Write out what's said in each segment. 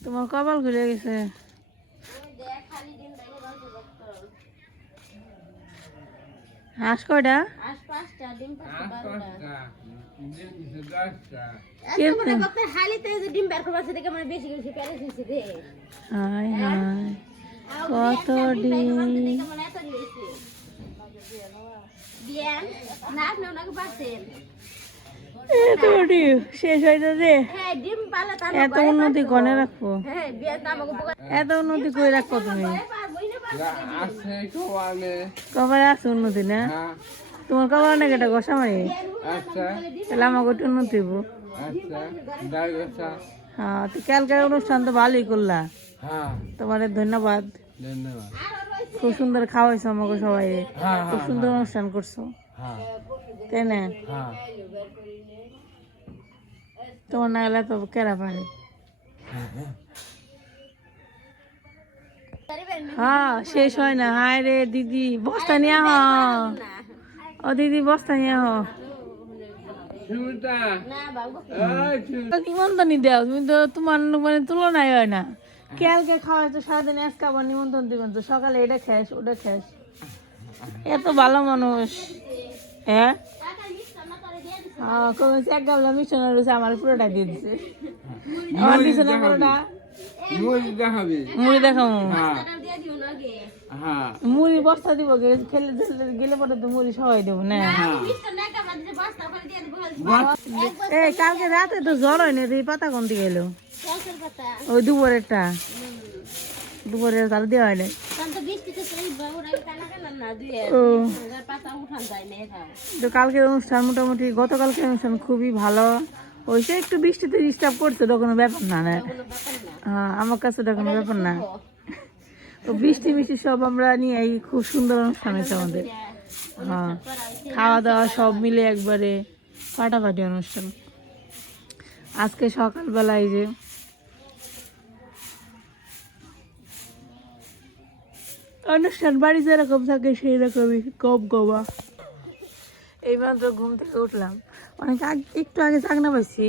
তোমার কপাল খুলে গেছে। হাঁস কয়টা? কত ডিম শেষ হয়ে যে এত উন্নতি গনে রাখবো, এত উন্নতি করে রাখবো তুমি কবার আছে উন্নতি না তোমার কবার নাকি এটা ঘষা মারি তাহলে আমাকে একটু উন্নতি হইব। হ্যাঁ তো কালকের অনুষ্ঠান তো ভালোই করলা, তোমার ধন্যবাদ। খুব সুন্দর খাওয়াইছো আমাকে সবাই, খুব সুন্দর অনুষ্ঠান করছো তাই না? তোমার না গেলে তো কেরা পারে। হ্যাঁ শেষ হয় না। হায় রে দিদি বস্তা নিয়ে আহ, ও দিদি বস্তা নিয়ে আহ, নিমন্ত্রণ দেও তুমি তো, তোমার মানে তুলনায় হয় না। কালকে খাওয়াই তো সারাদিন আজকে আবার নিমন্ত্রণ দিবেন তো, সকালে এটা খাস ওটা খাস, এত ভালো মানুষ। হ্যাঁ এক গাবলা মিশন রয়েছে আমার পুরোটা দিয়ে দিছে, আমার দিছে না পুরোটা। মুড়ি দেখাবো, মুড়ি বস্তা দিব, খেলে গেলে পরে তো মুড়ি সবাই দেবো না। এই কালকে রাতে তো জ্বর হয় না, এই পাতা কোন দিকে এলো? ওই দুপুরেরটা, দুপুরের তাহলে দেওয়া হয় না। তো কালকের অনুষ্ঠান মোটামুটি, গতকালকের অনুষ্ঠান খুবই ভালো হয়েছে। একটু বৃষ্টিতে ডিস্টার্ব করছে, তো কোনো ব্যাপার না। হ্যাঁ আমার কাছে তো কোনো ব্যাপার না। তো বৃষ্টি মিষ্টি সব আমরা নিয়ে এই খুব সুন্দর অনুষ্ঠান হয়েছে আমাদের। হ্যাঁ খাওয়া দাওয়া সব মিলে একবারে ফাটাফাটি অনুষ্ঠান। আজকে সকালবেলায় যে অনুষ্ঠান বাড়ি যেরকম থাকে সেই রকমই কম কমা। এইমাত্র ঘুম থেকে উঠলাম, অনেক আগে একটু আগে চাকনা পাইছি।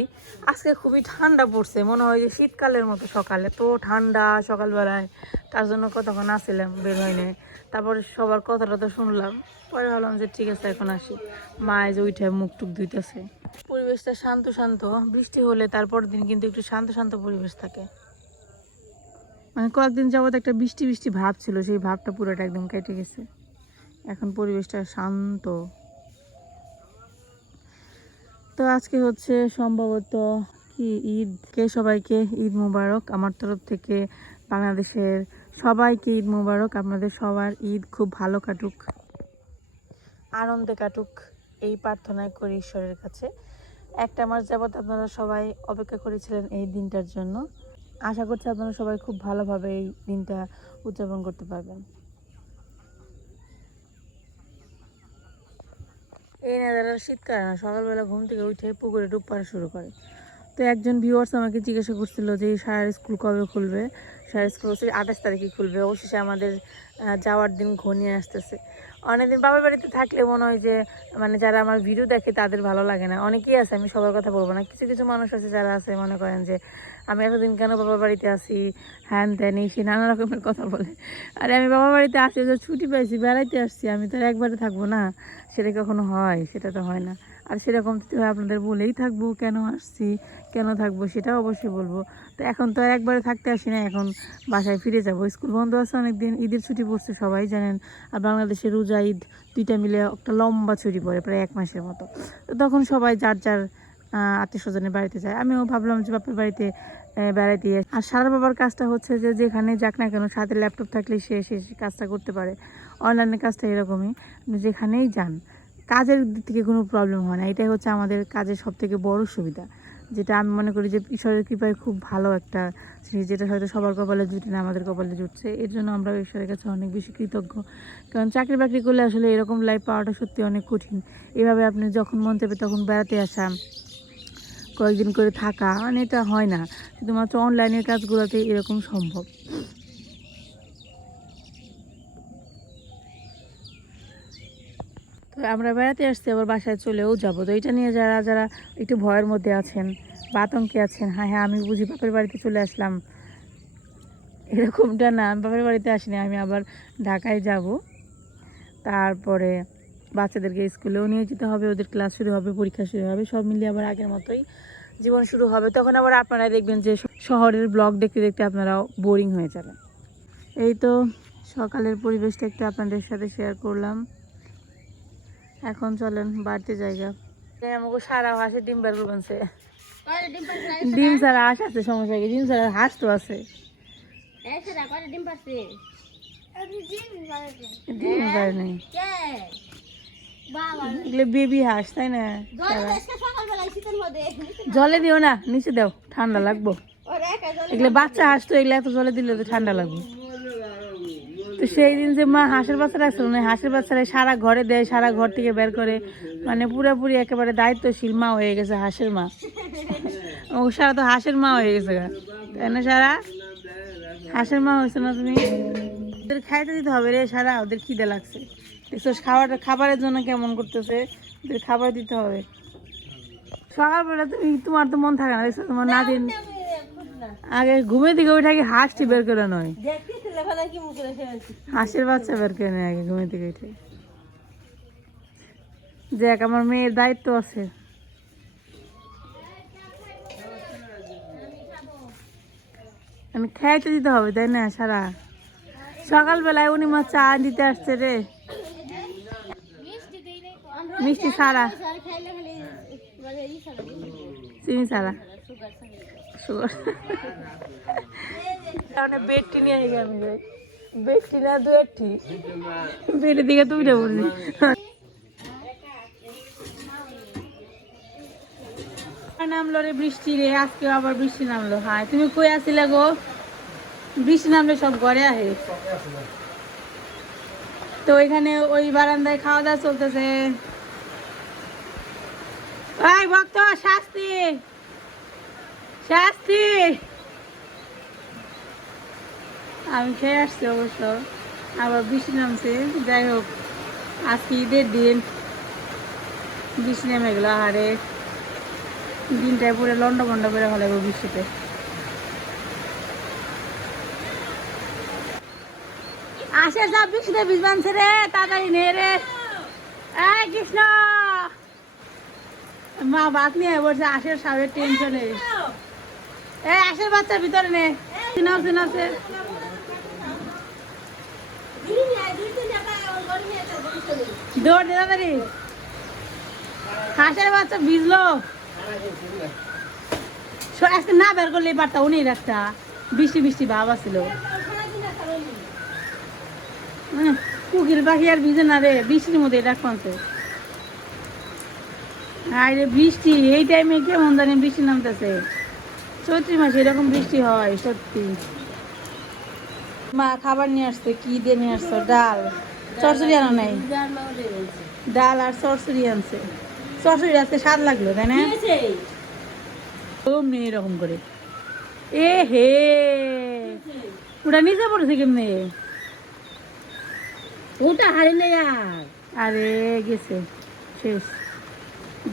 আজকে খুবই ঠান্ডা পড়ছে, মনে হয় যে শীতকালের মতো সকালে, তো ঠান্ডা সকালবেলায়। তার জন্য কতক্ষণ আসছিলাম, বের হয়নি। তারপরে সবার কথাটা তো শুনলাম, পরে ভাবলাম যে ঠিক আছে এখন আসি। মায়ে যে উঠে মুখ টুক ধুইতেছে, পরিবেশটা শান্ত শান্ত। বৃষ্টি হলে তারপর দিন কিন্তু একটু শান্ত শান্ত পরিবেশ থাকে। মানে কয়েকদিন যাবত একটা বৃষ্টি বৃষ্টি ভাব ছিল, সেই ভাবটা পুরোটা একদম কেটে গেছে। এখন পরিবেশটা শান্ত। তো আজকে হচ্ছে সম্ভবত কি ঈদ, সবাইকে ঈদ মুবারক আমার তরফ থেকে। বাংলাদেশের সবাইকে ঈদ মুবারক। আপনাদের সবার ঈদ খুব ভালো কাটুক, আনন্দে কাটুক, এই প্রার্থনাই করি ঈশ্বরের কাছে। একটা মাস যাবত আপনারা সবাই অপেক্ষা করেছিলেন এই দিনটার জন্য। আশা করছি আপনারা সবাই খুব ভালোভাবে এই দিনটা উদযাপন করতে পারবেন। এই না যারা শীতকালে না সকালবেলা ঘুম থেকে উঠে পুকুরে ডুব পাড়া শুরু করে। তো একজন ভিউয়ার্স আমাকে জিজ্ঞাসা করছিল যে সারার স্কুল কবে খুলবে। সারার স্কুল হচ্ছে 28 তারিখে খুলবে। অবশেষে আমাদের যাওয়ার দিন ঘনিয়ে আসতেছে। অনেকদিন বাবার বাড়িতে থাকলে মনে হয় যে মানে যারা আমার ভিডিও দেখে তাদের ভালো লাগে না। অনেকেই আছে, আমি সবার কথা বলবো না, কিছু কিছু মানুষ আছে যারা আছে মনে করেন যে আমি এতদিন কেন বাবার বাড়িতে আসি, হ্যান ত্যান সে নানা রকমের কথা বলে। আরে আমি বাবার বাড়িতে আসি যে ছুটি পাইছি, বেড়াইতে আসছি, আমি তো একবারে থাকবো না, সেটা কখনো হয়? সেটা তো হয় না। আর সেরকম তো আপনাদের বলেই থাকবো কেন আসছি, কেন থাকবো সেটাও অবশ্যই বলবো। তো এখন তো আর একবারে থাকতে আসি না, এখন বাসায় ফিরে যাব। স্কুল বন্ধ আছে অনেকদিন, ঈদের ছুটি পড়ছে সবাই জানেন। আর বাংলাদেশের রোজা ঈদ দুইটা মিলে একটা লম্বা ছুটি পড়ে, প্রায় 1 মাসের মতো। তো তখন সবাই যার যার আত্মীয় স্বজনের বাড়িতে যায়। আমিও ভাবলাম যে বাপের বাড়িতে বেড়াইতে। আর সারা বাবার কাজটা হচ্ছে যে যেখানে যাক না কেন সাথে ল্যাপটপ থাকলে সে কাজটা করতে পারে। অনলাইনের কাজটা এরকমই, যেখানেই যান কাজের দিক থেকে কোনো প্রবলেম হয় না। এটাই হচ্ছে আমাদের কাজের সব থেকে বড় সুবিধা, যেটা আমি মনে করি যে ঈশ্বরের কৃপায় খুব ভালো একটা জিনিস, যেটা হয়তো সবার কপালে জুটে না, আমাদের কপালে জুটছে। এর জন্য আমরা ঈশ্বরের কাছে অনেক বেশি কৃতজ্ঞ। কারণ চাকরি বাকরি করলে আসলে এরকম লাইফ পাওয়াটা সত্যি অনেক কঠিন। এভাবে আপনি যখন মন চাইবে তখন বেড়াতে আসা, কয়েকদিন করে থাকা, মানে এটা হয় না। শুধুমাত্র অনলাইনের কাজগুলোতে এরকম সম্ভব। তো আমরা বেড়াতে আসছি, আবার বাসায় চলেও যাবো। তো এটা নিয়ে যারা যারা একটু ভয়ের মধ্যে আছেন বা আতঙ্কে আছেন। হ্যাঁ হ্যাঁ, আমি বুঝি বাপের বাড়িতে চলে আসলাম, এরকমটা না, আমি বাপের বাড়িতে আসিনি, আমি আবার ঢাকায় যাব। তারপরে বাচ্চাদেরকে স্কুলেও নিয়ে যেতে হবে, ওদের ক্লাস শুরু হবে, পরীক্ষা শুরু হবে, সব মিলিয়ে আবার আগের মতোই জীবন শুরু হবে। তখন আবার আপনারা দেখবেন যে শহরের ব্লগ দেখতে দেখতে আপনারাও বোরিং হয়ে যাবেন। এই তো সকালের পরিবেশটা একটু আপনাদের সাথে শেয়ার করলাম। এখন চলেন বাড়তে জায়গা। আমাকে সারা হাঁসের ডিম বের করবেনছে, ডিম ছাড়া হাঁস আছে, সমস্যা কি? ডিম ছাড়া হাঁস তো আছে। ডিম বের নেই, এগুলো বেবি হাঁস, তাই না? জলে দিও না, নিচে দাও, ঠান্ডা লাগবো। এগুলো বাচ্চা হাঁস তো, এগুলো এত জলে দিলে তো ঠান্ডা লাগবে। তো সেই দিন যে মা হাঁসের বাচ্চা রাখছিল না, হাঁসের বাচ্চারা সারা ঘরে দেয়, সারা ঘর থেকে বের করে, মানে পুরোপুরি একেবারে দায়িত্বশীল মা হয়ে গেছে, হাঁসের মা। ও সারা তো হাঁসের মা হয়ে গেছে, তাই না? সারা হাঁসের মা হয়েছে না তুমি? ওদের খাইতে দিতে হবে রে সারা, ওদের খিদে লাগছে, দেখছো খাবারের জন্য কেমন করতেছে, ওদের খাবার দিতে হবে। সকালবেলা তুমি, তোমার তো মন থাকে না, দেখছো তোমার নাতিন আগে ঘুমের দিকে ওইটা কি হাঁসটি বের করে নয়, হাঁসের বাচ্চা বের করে নেয় আগে ঘুমের দিকে উঠে। দেখ আমার মেয়ের দায়িত্ব আছে। আমি খাইতে দিতে হবে, তাই না? সারা সকালবেলায় উনি মা চা দিতে আসছে রে, মিষ্টি ছাড়া, চিনি ছাড়া, বেডটি নিয়ে আমি বেডটি না দুটি বেডের দিকে তুমি বললি। নামলো রে বৃষ্টি রে, আজকে আবার বৃষ্টি নামলো। হায় তুমি কই আসিলে গো? বৃষ্টি নামলে সব ঘরে আহে। তো ওইখানে ওই বারান্দায় খাওয়া দাওয়া চলতেছে। এই ভক্ত, শাস্তি শাস্তি, আমি খেয়ে আসছি অবশ্য, আবার বৃষ্টি নামছে। যাই হোক, আজকে ঈদের দিন, বৃষ্টি নেমে গেলো। আরে দিনটায় পুরো লন্ডা বন্ডা করে ভালো বৃষ্টিতে। আসে সব বৃষ্টিতে ভিজবানছে রে, তাড়াতাড়ি নে রে। এই কৃষ্ণ, মা ভাত নিয়ে বলছে আশের সাবের টেনশনে। এই আশের বাচ্চা ভিতরে নে, চিনাছে নাছে দৌড় দে তাড়াতাড়ি। হাঁসের বাচ্চা ভিজলো, আজকে না বের করলেই পারতা, উনি একটা বৃষ্টি বৃষ্টি ভাব আসছিল। কুকিল পাখি আর ভিজে না রে বৃষ্টির মধ্যে, এটা কমছে। আরে বৃষ্টি এই টাইমে কেমন জানি বৃষ্টি নামতেছে, চৈত্র মাসে এরকম বৃষ্টি হয় সত্যি। মা খাবার নিয়ে আসছে, কি দিয়ে নিয়ে আসছো? ডাল, চরচড়ি আনো নাই? ডাল আর চরচড়ি আনছে। চরচড়ি আজকে স্বাদ লাগলো, তাই না? অমনি এরকম করে, এ হে ওটা নিচে পড়েছে কেমনে? ওটা হারে নেই আর, আরে গেছে, শেষ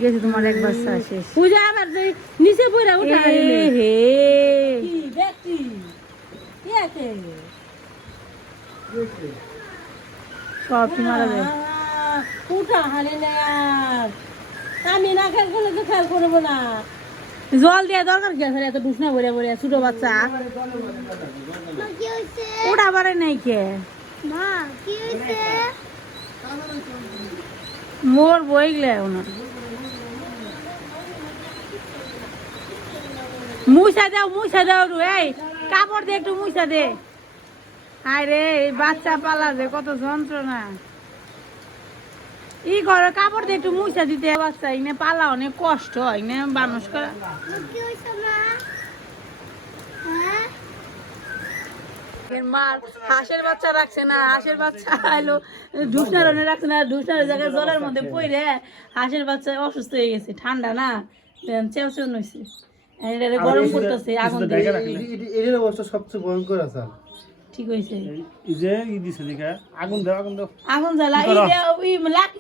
গেছে তোমার এক বাচ্চা শেষ। পূজা আবার নিচে পড়া, ওটা হে কি ব্যক্তি কি আছে সব কি মারা যায়। ওটা হারে নেই আর, আমি না খেয়াল করলে তো খেয়াল করবো না। জল দেওয়া দরকার কি আছে? এত ডুসনা ভরে ভরে ছোট বাচ্চা, ওটা বারে নাই কে মোর বই গেলে না। মুছা দাও, মুছা দাও, এই কাপড় দিয়ে একটু মুছা দে। হায় রে, এই বাচ্চা পালা যে কত যন্ত্রণা। ই করো, কাপড় দিয়ে একটু মুছা দিতে। বাচ্চা এনে পালা অনেক কষ্ট, এনে মানুষ করা। মার হাঁসের বাচ্চা রাখছে না, হাঁসের বাচ্চা এলো ঢুসনার রাখছে না, ঢুসনার জায়গায় জলের মধ্যে পড়ে হাঁসের বাচ্চা অসুস্থ হয়ে গেছে। ঠান্ডা না, চেউচন হয়েছে, গরম করতেছে আগুন দিয়ে। এটার অবস্থা সবচেয়ে ভয়ঙ্কর আছে। ঠিক হয়েছে এই যে ই দিছে দিকে আগুন দাও আগুন জ্বালা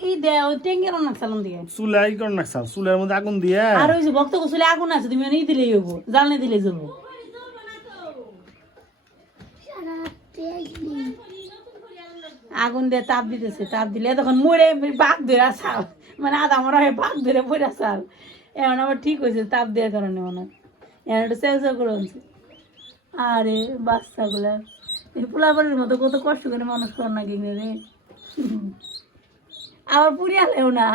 ই দেও টেঙ্গের না চালান দিয়ে চুলাই কর না চুলের মধ্যে আগুন দিয়ে আর ওই যে ভক্ত গোসলে আগুন আছে তুমি ই দিলেই হবো জ্বালনে দিলেই জ্বলবো আগুন দিয়ে তাপ দিতেছে তাপ দিলে তখন মরে বাঘ ধরে আসাল মানে আধা মরা হয়ে বাঘ ধরে পড়ে আসাল এখন আবার ঠিক হয়েছে তাপ দেওয়ার কারণে মনে হয় এখন একটু চেষ্টা করে আনছে আরে বাচ্চাগুলা এই পোলাপানের মতো কত কষ্ট করে মানুষ কর না কিনে রে আবার পুড়িয়ে আলেও না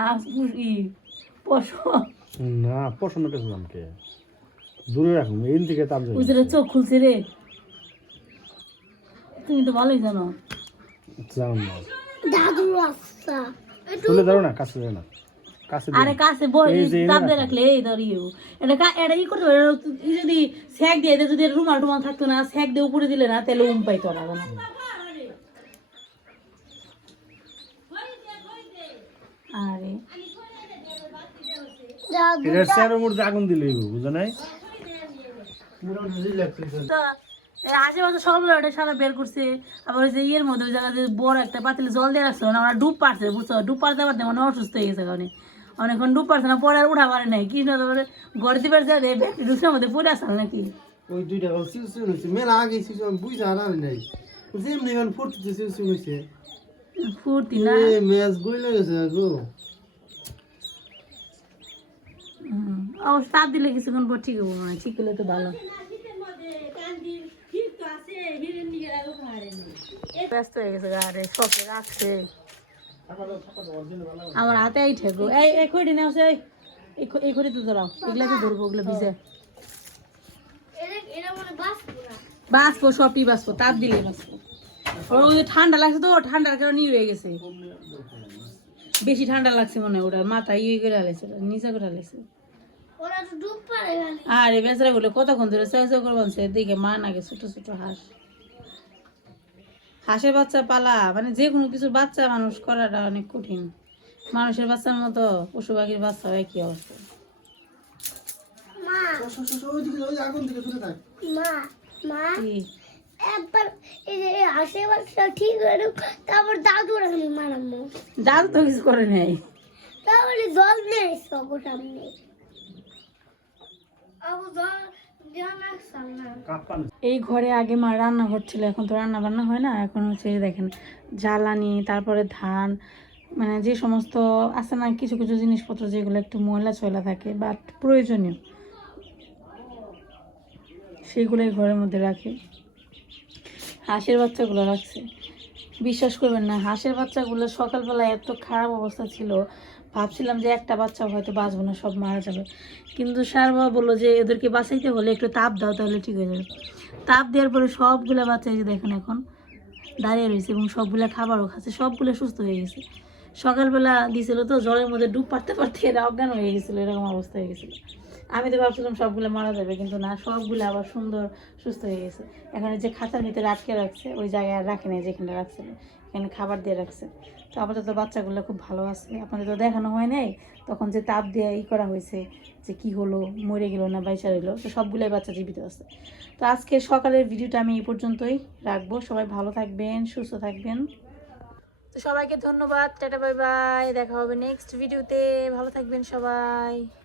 পশম না পছন্দ করছিলাম কে দূরে রাখুন এই দিকে তাপ যাবে ওই যে চোখ খুলছে রে তুমি তো ভালোই জানো যাও না দাদু রাস্তা চলে দাও না কাছে যাও না কাছে আরে কাছে বই তাপ দিয়ে রাখলে এই ধরিও এটা ই করতে পারে যদি স্যাক দিয়ে যদি রুমাল টুমাল থাকতো না স্যাক দিয়ে উপরে দিলে না তাহলে পাইতো না আরে এর স্যারের মধ্যে আগুন দিলেই বুঝা নাই আশেপাশে সবগুলো ওটা সারা বের করছে আবার ওই যে ইয়ের মধ্যে ওই জায়গায় বড় একটা পাতিলে জল দিয়ে রাখছিল না ওরা ডুব পারছে বুঝছো ডুব পারতে পারতে মানে অসুস্থ হয়ে গেছে কারণে অনেকক্ষণ ডুব পারছে না পরে আর উঠা পারে নাই কি না তারপরে ঘর দিবার যায় ব্যাগটি ঢুকসার মধ্যে পড়ে আসল নাকি ওই দুইটা সিউসিউ হইছে মেলা আগে সিউসিউ আমি বুঝা না নাই যেমনি গান ফুটতে সিউসিউ হইছে ফুর্তি না এ ম্যাচ গইলে গেছে গো অবশ্য তাপ দিলে কিছুক্ষণ পর ঠিক হবো মানে ঠিক হলে তো ভালো ব্যস্ত হয়ে গেছে আরে শখে রাখছে আমার হাতে এই ঠেকো এই খড়ি নেও সে এই খড়ি তো ধরাও এগুলা তো ধরবো ওগুলো ভিজে বাঁচবো সবই বাঁচবো তাপ দিলে বাঁচবো ওই ঠান্ডা লাগছে তো ঠান্ডার কারণে ইয়ে হয়ে গেছে বেশি ঠান্ডা লাগছে মনে হয় ওটার মাথা ইয়ে করে হালাইছে নিচে করে হালাইছে আরে বেচারা গুলো কতক্ষণ ধরে চেষ্টা করে বলছে দেখে মা নাকি ছোট ছোট হাঁসের বাচ্চা পালা মানে যে কোনো কিছু বাচ্চা মানুষ করাটা অনেক কঠিন মানুষের বাচ্চার মতো পশু পাখির বাচ্চা একই অবস্থা আগুন দিকে দূরে থাক একবার এই যে হাসে বাচ্চা ঠিক হলো তারপর দাদু রাখলি মারাম্মু দাদু তো কিছু করে নেই তাহলে জল নিয়ে এসো গো সামনে আবু জল জানা সামনে এই ঘরে আগে মা রান্না ছিল এখন তো রান্না বান্না হয় না এখন হচ্ছে দেখেন জ্বালানি তারপরে ধান মানে যে সমস্ত আছে না কিছু কিছু জিনিসপত্র যেগুলো একটু ময়লা ছয়লা থাকে বাট প্রয়োজনীয় সেইগুলোই ঘরের মধ্যে রাখে হাঁসের বাচ্চাগুলো রাখছে বিশ্বাস করবেন না হাঁসের বাচ্চাগুলো সকালবেলা এত খারাপ অবস্থা ছিল ভাবছিলাম যে একটা বাচ্চা হয়তো বাঁচবো না সব মারা যাবে কিন্তু সার বাবা বললো যে এদেরকে বাঁচাইতে হলে একটু তাপ দাও তাহলে ঠিক হয়ে যাবে তাপ দেওয়ার পরে সবগুলো বাচ্চা যে দেখেন এখন দাঁড়িয়ে রয়েছে এবং সবগুলো খাবারও খাচ্ছে সবগুলো সুস্থ হয়ে গেছে সকালবেলা দিয়েছিল তো জলের মধ্যে ডুব পারতে পারতে এরা অজ্ঞান হয়ে গেছিলো এরকম অবস্থা হয়ে গেছিলো আমি তো ভাবছিলাম সবগুলো মারা যাবে কিন্তু না সবগুলো আবার সুন্দর সুস্থ হয়ে গেছে এখন যে খাঁচার ভিতরে আটকে রাখছে ওই জায়গায় আর রাখে নাই যেখানে রাখছিল এখানে খাবার দিয়ে রাখছে তো আপাতত বাচ্চাগুলো খুব ভালো আছে আপনাদের তো দেখানো হয় নাই তখন যে তাপ দিয়ে করা হয়েছে যে কি হলো মরে গেলো না বাইচা রইলো তো সবগুলোই বাচ্চা জীবিত আছে তো আজকে সকালের ভিডিওটা আমি এই পর্যন্তই রাখবো সবাই ভালো থাকবেন সুস্থ থাকবেন তো সবাইকে ধন্যবাদ টাটা বাই বাই দেখা হবে নেক্সট ভিডিওতে ভালো থাকবেন সবাই